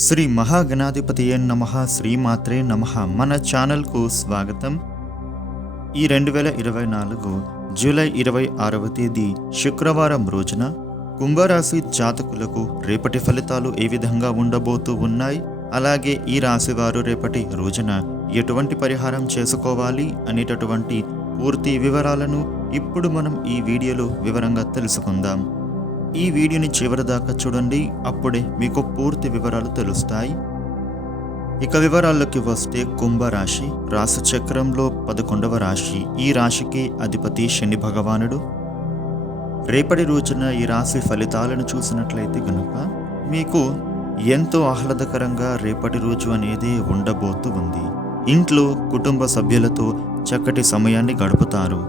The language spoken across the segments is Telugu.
శ్రీ మహాగణాధిపతి నమ శ్రీమాత్రే నమ మన ఛానల్కు స్వాగతం. ఈ రెండు వేల ఇరవై నాలుగు జూలై ఇరవై ఆరవ తేదీ శుక్రవారం రోజున కుంభరాశి జాతకులకు రేపటి ఫలితాలు ఏ విధంగా ఉండబోతూ ఉన్నాయి? అలాగే ఈ రాశి వారు రేపటి రోజున ఎటువంటి పరిహారం చేసుకోవాలి అనేటటువంటి పూర్తి వివరాలను ఇప్పుడు మనం ఈ వీడియోలో వివరంగా తెలుసుకుందాం. ఈ వీడియోని చివరి దాకా చూడండి. అప్పుడే మీకు పూర్తి వివరాలు తెలుస్తాయి. ఇక వివరాల్లోకి వస్తే కుంభరాశి. రాశిచక్రంలో పదకొండవ రాశి. ఈ రాశికి అధిపతి శని భగవానుడు. రేపటి రోజున ఈ రాశి ఫలితాలను చూసినట్లయితే గనుక మీకు ఎంతో ఆహ్లాదకరంగా రేపటి రోజు అనేది ఉండబోతూ ఉంది. ఇంట్లో కుటుంబ సభ్యులతో చక్కటి సమయాన్ని గడుపుతారు.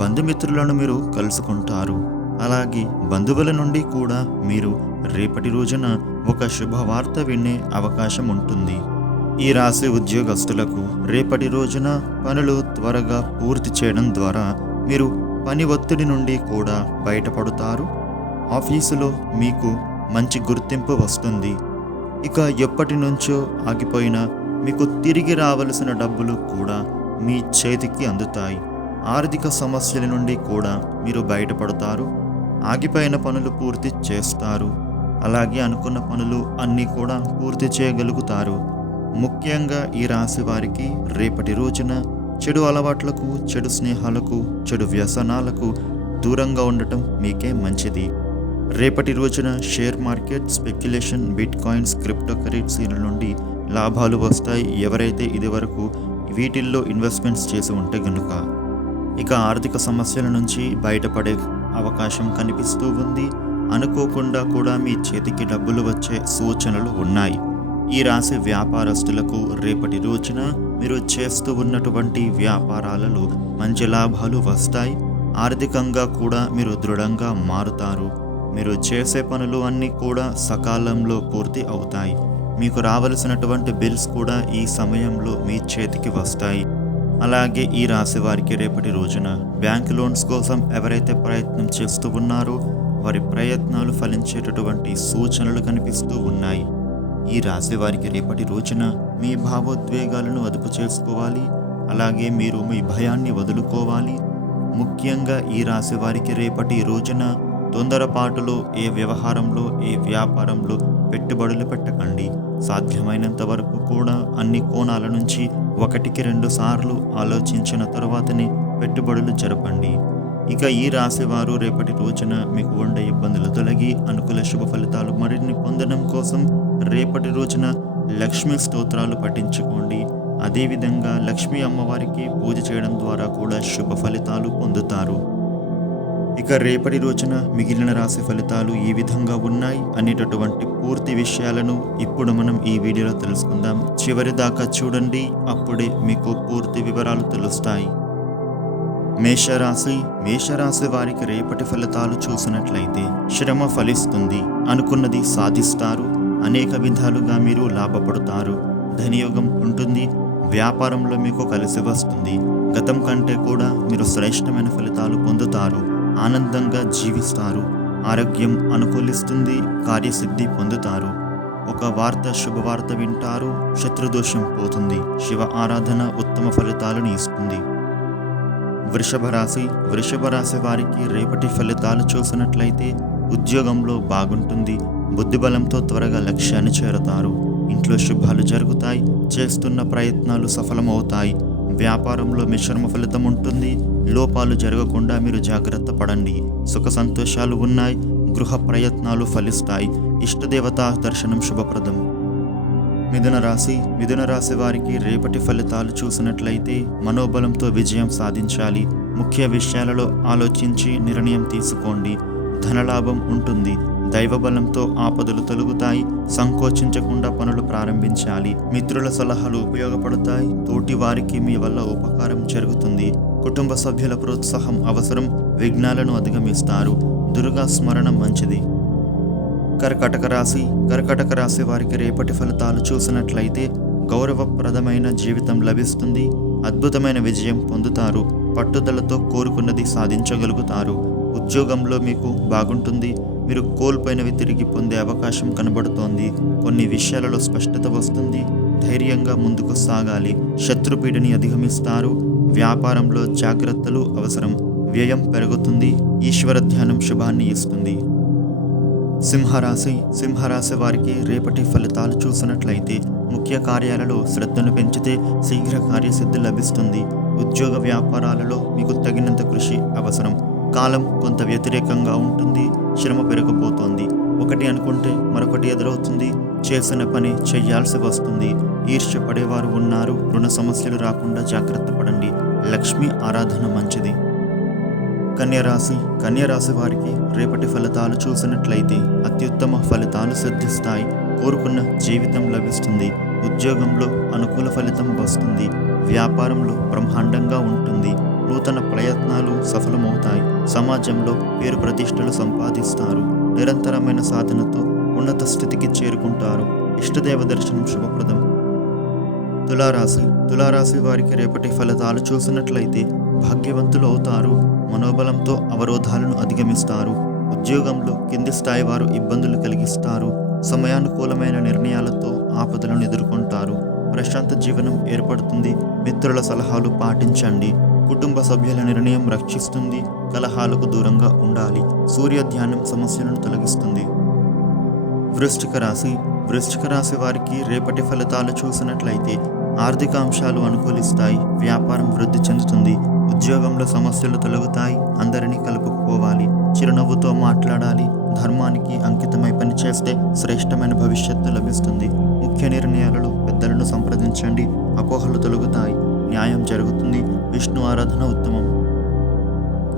బంధుమిత్రులను మీరు కలుసుకుంటారు. అలాగే బంధువుల నుండి కూడా మీరు రేపటి రోజున ఒక శుభవార్త వినే అవకాశం ఉంటుంది. ఈ రాశి ఉద్యోగస్తులకు రేపటి రోజున పనులు త్వరగా పూర్తి చేయడం ద్వారా మీరు పని ఒత్తిడి నుండి కూడా బయటపడతారు. ఆఫీసులో మీకు మంచి గుర్తింపు వస్తుంది. ఇక ఎప్పటి నుంచో ఆగిపోయిన మీకు తిరిగి రావలసిన డబ్బులు కూడా మీ చేతికి అందుతాయి. ఆర్థిక సమస్యల నుండి కూడా మీరు బయటపడతారు. ఆగిపోయిన పనులు పూర్తి చేస్తారు. అలాగే అనుకున్న పనులు అన్నీ కూడా పూర్తి చేయగలుగుతారు. ముఖ్యంగా ఈ రాశి వారికి రేపటి రోజున చెడు అలవాట్లకు చెడు స్నేహాలకు చెడు వ్యసనాలకు దూరంగా ఉండటం మీకే మంచిది. రేపటి రోజున share market speculation bitcoins crypto కరెన్సీల నుండి లాభాలు వస్తాయి. ఎవరైతే ఇదివరకు వీటిల్లో ఇన్వెస్ట్మెంట్స్ చేసి ఉంటే గనుక. ఇక ఆర్థిక సమస్యల నుంచి బయటపడే అవకాశం కనిపిస్తూ ఉంది. అనుకోకుండా కూడా మీ చేతికి డబ్బులు వచ్చే సూచనలు ఉన్నాయి. ఈ రాశి వ్యాపారస్తులకు రేపటి రోజున మీరు చేస్తూ ఉన్నటువంటి వ్యాపారాలలో మంచి లాభాలు వస్తాయి. ఆర్థికంగా కూడా మీరు దృఢంగా మారుతారు. మీరు చేసే పనులు అన్నీ కూడా సకాలంలో పూర్తి అవుతాయి. మీకు రావలసినటువంటి బిల్స్ కూడా ఈ సమయంలో మీ చేతికి వస్తాయి. అలాగే ఈ రాశి వారికి రేపటి రోజున బ్యాంక్ లోన్స్ కోసం ఎవరైతే ప్రయత్నం చేస్తూ ఉన్నారో వారి ప్రయత్నాలు ఫలించేటటువంటి సూచనలు కనిపిస్తూ ఉన్నాయి. ఈ రాశి వారికి రేపటి రోజున మీ భావోద్వేగాలను అదుపు చేసుకోవాలి. అలాగే మీరు మీ భయాన్ని వదులుకోవాలి. ముఖ్యంగా ఈ రాశి వారికి రేపటి రోజున తొందరపాటులో ఏ వ్యవహారంలో ఏ వ్యాపారంలో పెట్టుబడులు పెట్టకండి. సాధ్యమైనంత వరకు కూడా అన్ని కోణాల నుంచి ఒకటికి రెండు సార్లు ఆలోచించిన తర్వాతనే పెట్టుబడులు జరపండి. ఇక ఈ రాశివారు రేపటి రోజున మీకు ఉండే ఇబ్బందులు తొలగి అనుకూల శుభ ఫలితాలు మరిన్ని పొందడం కోసం రేపటి రోజున లక్ష్మీ స్తోత్రాలు పఠించుకోండి. అదేవిధంగా లక్ష్మీ అమ్మవారికి పూజ చేయడం ద్వారా కూడా శుభ ఫలితాలు పొందుతారు. ఇక రేపటి రోజున మిగిలిన రాశి ఫలితాలు ఈ విధంగా ఉన్నాయి అనేటటువంటి పూర్తి విషయాలను ఇప్పుడు మనం ఈ వీడియోలో తెలుసుకుందాం. చివరి దాకా చూడండి అప్పుడే మీకు పూర్తి వివరాలు తెలుస్తాయి. మేషరాశి మేషరాశి వారికి రేపటి ఫలితాలు చూసినట్లయితే శ్రమ ఫలిస్తుంది అనుకున్నది సాధిస్తారు. అనేక విధాలుగా మీరు లాభపడతారు. ధనియోగం ఉంటుంది వ్యాపారంలో మీకు కలిసి వస్తుంది. గతం కంటే కూడా మీరు శ్రేష్టమైన ఫలితాలు పొందుతారు. ఆనందంగా జీవిస్తారు. ఆరోగ్యం అనుకూలిస్తుంది కార్యసిద్ధి పొందుతారు. ఒక వార్త శుభవార్త వింటారు శత్రుదోషం పోతుంది. శివ ఆరాధన ఉత్తమ ఫలితాలను ఇస్తుంది. వృషభ రాశి వృషభ రాశి వారికి రేపటి ఫలితాలు చూసినట్లయితే ఉద్యోగంలో బాగుంటుంది బుద్ధిబలంతో త్వరగా లక్ష్యాన్ని చేరతారు. ఇంట్లో శుభాలు జరుగుతాయి చేస్తున్న ప్రయత్నాలు సఫలమవుతాయి. వ్యాపారంలో మిశ్రమ ఫలితం ఉంటుంది లోపాలు జరగకుండా మీరు జాగ్రత్త పడండి. సుఖ సంతోషాలు ఉన్నాయి గృహ ప్రయత్నాలు ఫలిస్తాయి. ఇష్టదేవత దర్శనం శుభప్రదం. మిథున రాశి మిథున రాశి వారికి రేపటి ఫలితాలు చూసినట్లయితే మనోబలంతో విజయం సాధించాలి. ముఖ్య విషయాలలో ఆలోచించి నిర్ణయం తీసుకోండి. ధనలాభం ఉంటుంది. దైవబలంతో ఆపదలు తొలుగుతాయి. సంకోచించకుండా పనులు ప్రారంభించాలి. మిత్రుల సలహాలు ఉపయోగపడతాయి. తోటి వారికి మీ వల్ల ఉపకారం జరుగుతుంది. కుటుంబ సభ్యుల ప్రోత్సాహం అవసరం విఘ్నాలను అధిగమిస్తారు. దుర్గా స్మరణ మంచిది. కర్కటక రాశి కర్కటక రాశి వారికి రేపటి ఫలితాలు చూసినట్లయితే గౌరవప్రదమైన జీవితం లభిస్తుంది. అద్భుతమైన విజయం పొందుతారు. పట్టుదలతో కోరుకున్నది సాధించగలుగుతారు. ఉద్యోగంలో మీకు బాగుంటుంది. మీరు కోల్పోయినవి తిరిగి పొందే అవకాశం కనబడుతోంది. కొన్ని విషయాలలో స్పష్టత వస్తుంది. ధైర్యంగా ముందుకు సాగాలి. శత్రుపీడని అధిగమిస్తారు. వ్యాపారంలో జాగ్రత్తలు అవసరం. వ్యయం పెరుగుతుంది. ఈశ్వర ధ్యానం శుభాన్ని ఇస్తుంది. సింహరాశి సింహరాశి వారికి రేపటి ఫలితాలు చూసినట్లయితే ముఖ్య కార్యాలలో శ్రద్ధను పెంచితే శీఘ్ర కార్యసిద్ధి లభిస్తుంది. ఉద్యోగ వ్యాపారాలలో మీకు తగినంత కృషి అవసరం. కాలం కొంత వ్యతిరేకంగా ఉంటుంది. శ్రమ పెరిగిపోతోంది. ఒకటి అనుకుంటే మరొకటి ఎదురవుతుంది. చేసిన పని చేయాల్సి వస్తుంది. ఈర్ష్య పడేవారు ఉన్నారు. రుణ సమస్యలు రాకుండా జాగ్రత్త పడండి. లక్ష్మి ఆరాధన మంచిది. కన్యరాశి కన్యరాశి వారికి రేపటి ఫలితాలు చూసినట్లయితే అత్యుత్తమ ఫలితాలు సిద్ధిస్తాయి. కోరుకున్న జీవితం లభిస్తుంది. ఉద్యోగంలో అనుకూల ఫలితం వస్తుంది. వ్యాపారంలో బ్రహ్మాండంగా ఉంటుంది. నూతన ప్రయత్నాలు సఫలమవుతాయి. సమాజంలో పేరు ప్రతిష్టలు సంపాదిస్తారు. నిరంతరమైన సాధనతో ఉన్నత స్థితికి చేరుకుంటారు. ఇష్టదేవ దర్శనం శుభప్రదం. తులారాశి తులారాశి వారికి రేపటి ఫలితాలు చూసినట్లయితే భాగ్యవంతులు అవుతారు. మనోబలంతో అవరోధాలను అధిగమిస్తారు. ఉద్యోగంలో కింది స్థాయి వారు ఇబ్బందులు కలిగిస్తారు. సమయానుకూలమైన నిర్ణయాలతో ఆపదలను ఎదుర్కొంటారు. ప్రశాంత జీవనం ఏర్పడుతుంది. మిత్రుల సలహాలు పాటించండి. కుటుంబ సభ్యుల నిర్ణయం రక్షిస్తుంది. కలహాలకు దూరంగా ఉండాలి. సూర్య ధ్యానం సమస్యలను తొలగిస్తుంది. వృష్టిక రాశి వృశ్చిక రాశి వారికి రేపటి ఫలితాలు చూసినట్లయితే ఆర్థిక అంశాలు అనుకూలిస్తాయి వ్యాపారం వృద్ధి చెందుతుంది ఉద్యోగంలో సమస్యలు తొలగుతాయి అందరినీ కలుపుకుపోవాలి చిరునవ్వుతో మాట్లాడాలి ధర్మానికి అంకితమై పనిచేస్తే శ్రేష్టమైన భవిష్యత్తు లభిస్తుంది. ముఖ్య నిర్ణయాలలో పెద్దలను సంప్రదించండి అపోహలు తొలగుతాయి న్యాయం జరుగుతుంది విష్ణు ఆరాధన ఉత్తమం.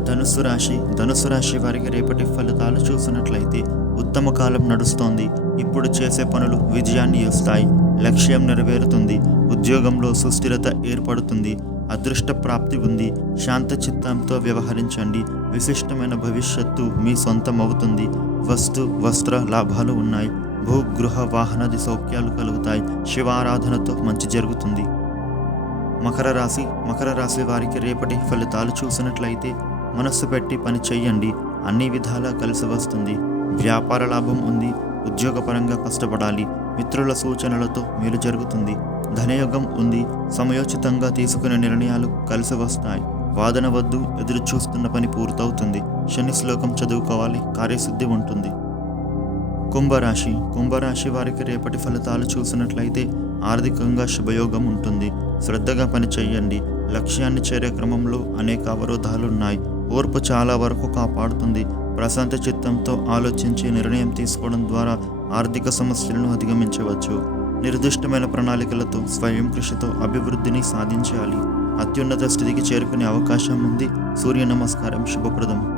ధనుసు రాశి ధనుస్సు రాశి వారికి రేపటి ఫలితాలు చూసినట్లయితే ఉత్తమ కాలం నడుస్తోంది. ఇప్పుడు చేసే పనులు విజయాన్ని ఇస్తాయి. లక్ష్యం నెరవేరుతుంది. ఉద్యోగంలో సుస్థిరత ఏర్పడుతుంది. అదృష్ట ప్రాప్తి ఉంది. శాంత చిత్తంతో వ్యవహరించండి. విశిష్టమైన భవిష్యత్తు మీ సొంతం అవుతుంది. వస్తు వస్త్ర లాభాలు ఉన్నాయి. భూ గృహ వాహనాది సౌఖ్యాలు కలుగుతాయి. శివారాధనతో మంచి జరుగుతుంది. మకర రాశి మకర రాశి వారికి రేపటి ఫలితాలు చూసినట్లయితే మనస్సు పెట్టి పని చెయ్యండి. అన్ని విధాలా కలిసి వస్తుంది. వ్యాపార లాభం ఉంది. ఉద్యోగపరంగా కష్టపడాలి. మిత్రుల సూచనలతో మేలు జరుగుతుంది. ధనయోగం ఉంది. సమయోచితంగా తీసుకునే నిర్ణయాలు కలిసి వస్తాయి. వాదన వద్దు. ఎదురు చూస్తున్న పని పూర్తవుతుంది. శని శ్లోకం చదువుకోవాలి. కార్యశుద్ధి ఉంటుంది. కుంభరాశి. కుంభరాశి వారికి రేపటి ఫలితాలు చూసినట్లయితే ఆర్థికంగా శుభయోగం ఉంటుంది. శ్రద్ధగా పని చేయండి లక్ష్యాన్ని చేరే క్రమంలో అనేక అవరోధాలున్నాయి. ఓర్పు చాలా వరకు కాపాడుతుంది. ప్రశాంత చిత్తంతో ఆలోచించి నిర్ణయం తీసుకోవడం ద్వారా ఆర్థిక సమస్యలను అధిగమించవచ్చు. నిర్దిష్టమైన ప్రణాళికలతో స్వయం కృషితో అభివృద్ధిని సాధించాలి. అత్యున్నత స్థితికి చేరుకునే అవకాశం ఉంది. సూర్య నమస్కారం శుభప్రదం.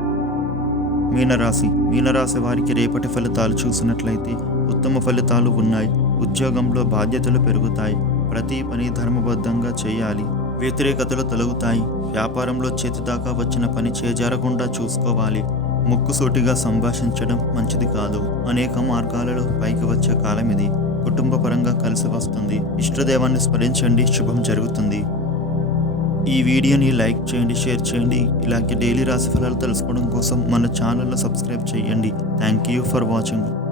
మీనరాశి. మీనరాశి వారికి రేపటి ఫలితాలు చూసినట్లయితే ఉత్తమ ఫలితాలు ఉన్నాయి. ఉద్యోగంలో బాధ్యతలు పెరుగుతాయి. ప్రతి పని ధర్మబద్ధంగా చేయాలి. వ్యతిరేకతలు తొలగుతాయి. వ్యాపారంలో చేతిదాకా వచ్చిన పని చేజారకుండా చూసుకోవాలి. ముక్కుసూటిగా సంభాషించడం మంచిది కాదు. అనేక మార్గాలలో పైకి వచ్చే కాలం ఇది. కుటుంబ పరంగా కలిసి వస్తుంది. ఇష్టదేవాన్ని స్మరించండి. శుభం జరుగుతుంది. ఈ వీడియోని లైక్ చేయండి షేర్ చేయండి. ఇలాంటి డైలీ రాశి ఫలాలు తెలుసుకోవడం కోసం మన ఛానల్ను సబ్స్క్రైబ్ చేయండి. Thank you for watching.